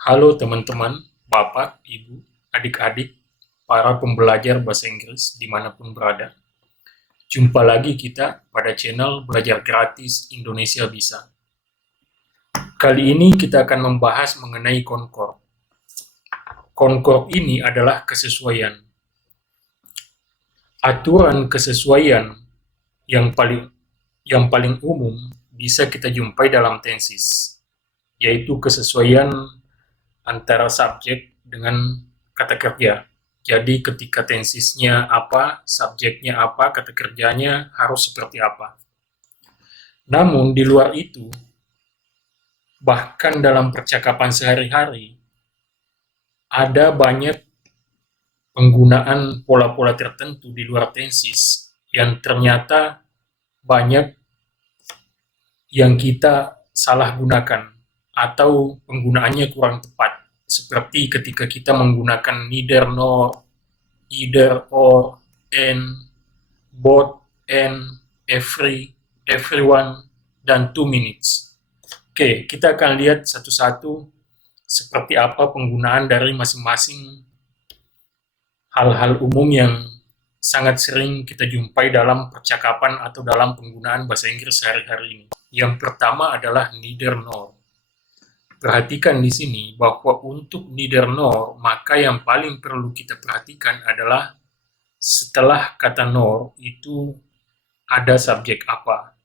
Halo teman-teman, Bapak, Ibu, adik-adik, para pembelajar bahasa Inggris dimanapun berada. Jumpa lagi kita pada channel Belajar Gratis Indonesia Bisa. Kali ini kita akan membahas mengenai Concord. Concord ini adalah kesesuaian. Aturan kesesuaian yang paling umum bisa kita jumpai dalam tenses, yaitu kesesuaian antara subjek dengan kata kerja. Jadi ketika tensisnya apa, subjeknya apa, kata kerjanya harus seperti apa. Namun di luar itu, bahkan dalam percakapan sehari-hari, ada banyak penggunaan pola-pola tertentu di luar tensis yang ternyata banyak yang kita salah gunakan atau penggunaannya kurang tepat. Seperti ketika kita menggunakan neither nor, either or, and, both, and, every, everyone, dan 2 minutes. Oke, kita akan lihat satu-satu seperti apa penggunaan dari masing-masing hal-hal umum yang sangat sering kita jumpai dalam percakapan atau dalam penggunaan bahasa Inggris sehari-hari ini. Yang pertama adalah neither nor. Perhatikan di sini bahwa untuk neither nor, maka yang paling perlu kita perhatikan adalah setelah kata nor itu ada subjek apa.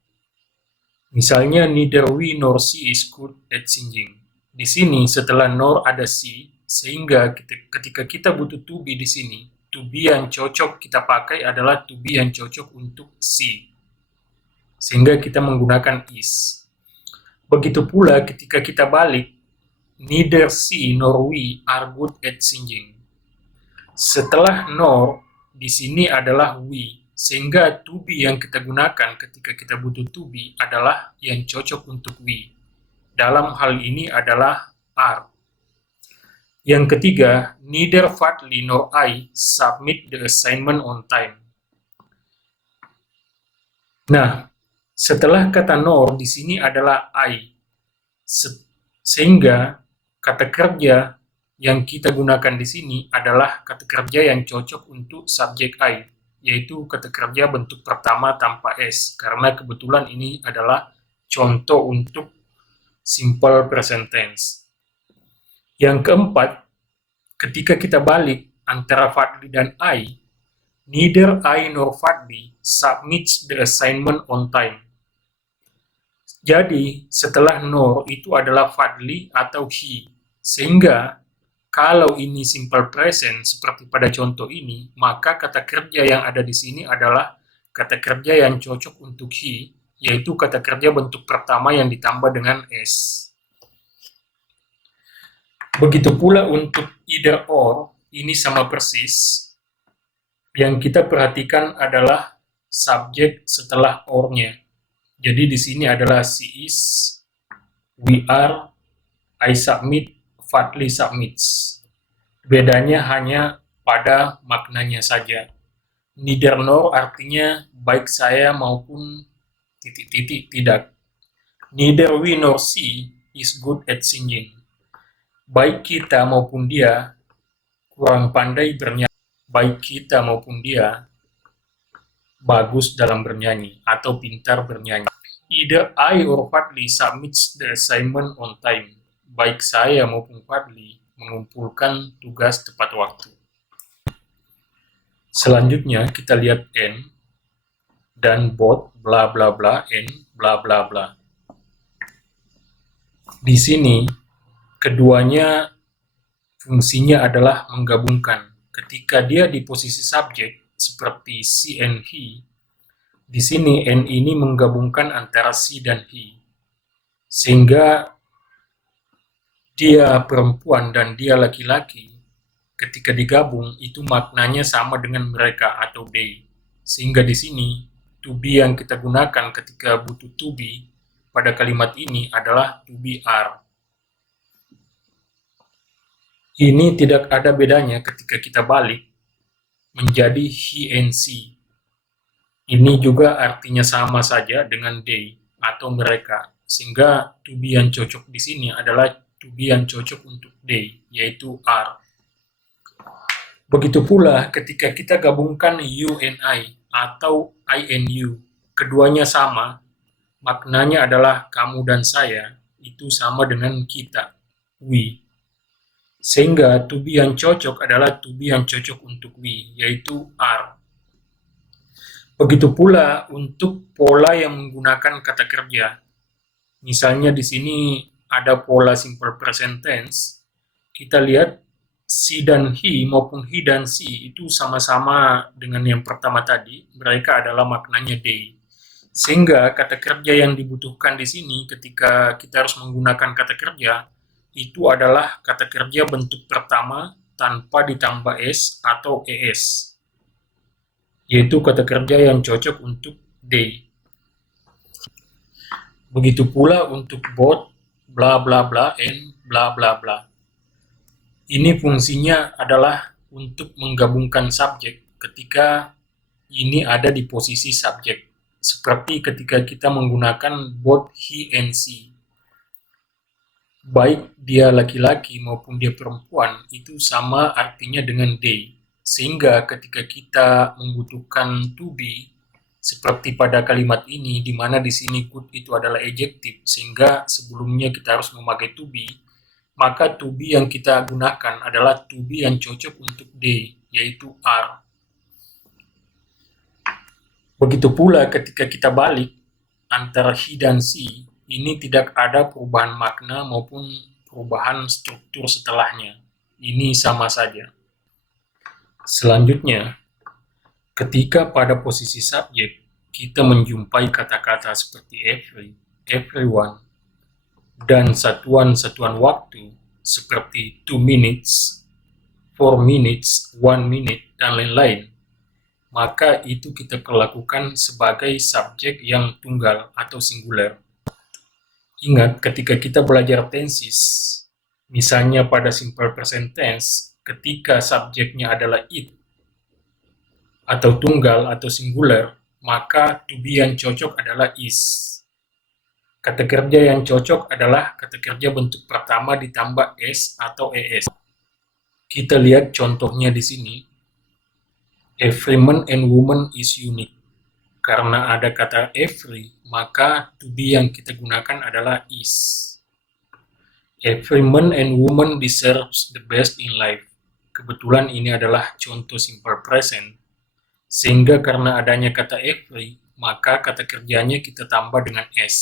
Misalnya, neither we nor she is good at singing. Di sini setelah nor ada she, sehingga ketika kita butuh to be di sini, to be yang cocok kita pakai adalah to be yang cocok untuk she. Sehingga kita menggunakan is. Begitu pula ketika kita balik, neither she nor we are good at singing. Setelah nor, di sini adalah we, sehingga to be yang kita gunakan ketika kita butuh to be adalah yang cocok untuk we. Dalam hal ini adalah are. Yang ketiga, neither Fadli nor I submit the assignment on time. Nah, setelah kata nor di sini adalah I, sehingga kata kerja yang kita gunakan di sini adalah kata kerja yang cocok untuk subjek I, yaitu kata kerja bentuk pertama tanpa S, karena kebetulan ini adalah contoh untuk simple present tense. Yang keempat, ketika kita balik antara Fadli dan I, neither I nor Fadli submits the assignment on time. Jadi, setelah nor itu adalah Fadli atau he, sehingga kalau ini simple present seperti pada contoh ini, maka kata kerja yang ada di sini adalah kata kerja yang cocok untuk he, yaitu kata kerja bentuk pertama yang ditambah dengan s. Begitu pula untuk either or, ini sama persis. Yang kita perhatikan adalah subjek setelah or-nya. Jadi di sini adalah she is, we are, I submit, Fadli submits. Bedanya hanya pada maknanya saja. Neither nor artinya baik saya maupun titik-titik tidak. Neither we nor she is good at singing. Baik kita maupun dia kurang pandai bernyanyi. Baik kita maupun dia bagus dalam bernyanyi atau pintar bernyanyi. Either I or Fadli submits the assignment on time. Baik saya maupun Fadli mengumpulkan tugas tepat waktu. Selanjutnya kita lihat and dan both bla bla bla and bla bla bla. Di sini keduanya fungsinya adalah menggabungkan. Ketika dia di posisi subjek seperti she and he, di sini and ini menggabungkan antara she dan he, sehingga dia perempuan dan dia laki-laki ketika digabung itu maknanya sama dengan mereka atau they, sehingga di sini to be yang kita gunakan ketika butuh to be pada kalimat ini adalah to be are. Ini tidak ada bedanya ketika kita balik menjadi he and she. Ini juga artinya sama saja dengan they atau mereka, sehingga to be yang cocok di sini adalah to be yang cocok untuk they, yaitu are. Begitu pula ketika kita gabungkan you and I atau I and you, keduanya sama, maknanya adalah kamu dan saya, itu sama dengan kita, we. Sehingga to be yang cocok adalah to be yang cocok untuk we, yaitu are. Begitu pula untuk pola yang menggunakan kata kerja. Misalnya di sini ada pola simple present tense, kita lihat she dan he maupun he dan she itu sama-sama dengan yang pertama tadi, mereka adalah maknanya they. Sehingga kata kerja yang dibutuhkan di sini ketika kita harus menggunakan kata kerja, itu adalah kata kerja bentuk pertama tanpa ditambah s atau es, yaitu kata kerja yang cocok untuk they. Begitu pula untuk both, bla bla bla, and bla bla bla. Ini fungsinya adalah untuk menggabungkan subjek ketika ini ada di posisi subjek. Seperti ketika kita menggunakan both he and she. Baik dia laki-laki maupun dia perempuan, itu sama artinya dengan they. Sehingga ketika kita membutuhkan to be, seperti pada kalimat ini, di mana di sini could itu adalah adjective, sehingga sebelumnya kita harus memakai to be, maka to be yang kita gunakan adalah to be yang cocok untuk they, yaitu are. Begitu pula ketika kita balik antara he dan she, ini tidak ada perubahan makna maupun perubahan struktur setelahnya. Ini sama saja. Selanjutnya, ketika pada posisi subjek, kita menjumpai kata-kata seperti every, everyone, dan satuan-satuan waktu seperti 2 minutes, 4 minutes, 1 minute, dan lain-lain, maka itu kita perlakukan sebagai subjek yang tunggal atau singular. Ingat, ketika kita belajar tenses, misalnya pada simple present tense, ketika subjeknya adalah it, atau tunggal atau singular, maka to be yang cocok adalah is. Kata kerja yang cocok adalah kata kerja bentuk pertama ditambah s atau es. Kita lihat contohnya di sini. Every man and woman is unique. Karena ada kata every, maka to be yang kita gunakan adalah is. Every man and woman deserves the best in life. Kebetulan ini adalah contoh simple present. Sehingga karena adanya kata every, maka kata kerjanya kita tambah dengan s.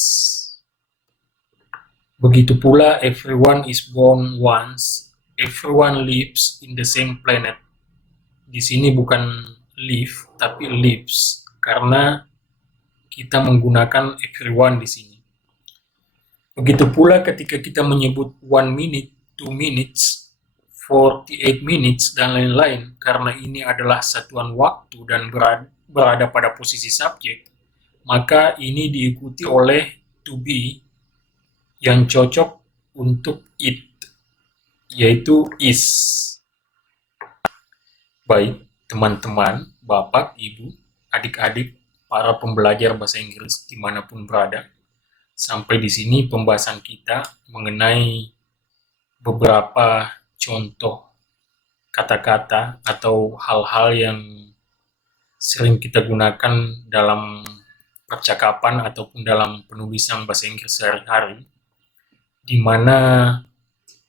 Begitu pula everyone is born once, everyone lives in the same planet. Di sini bukan live, tapi lives, karena kita menggunakan everyone di sini. Begitu pula ketika kita menyebut 1 minute, 2 minutes, 48 minutes, dan lain-lain, karena ini adalah satuan waktu dan berada pada posisi subjek, maka ini diikuti oleh to be yang cocok untuk it, yaitu is. Baik, teman-teman, bapak, ibu, adik-adik, para pembelajar bahasa Inggris dimanapun berada, sampai di sini pembahasan kita mengenai beberapa contoh kata-kata atau hal-hal yang sering kita gunakan dalam percakapan ataupun dalam penulisan bahasa Inggris sehari-hari, di mana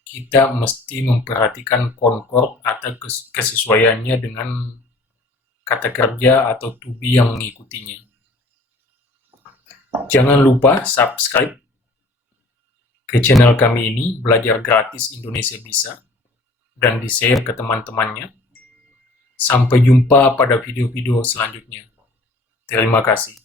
kita mesti memperhatikan concord atau kesesuaiannya dengan kata kerja atau to be yang mengikutinya. Jangan lupa subscribe ke channel kami ini, Belajar Gratis Indonesia Bisa, dan di-share ke teman-temannya. Sampai jumpa pada video-video selanjutnya. Terima kasih.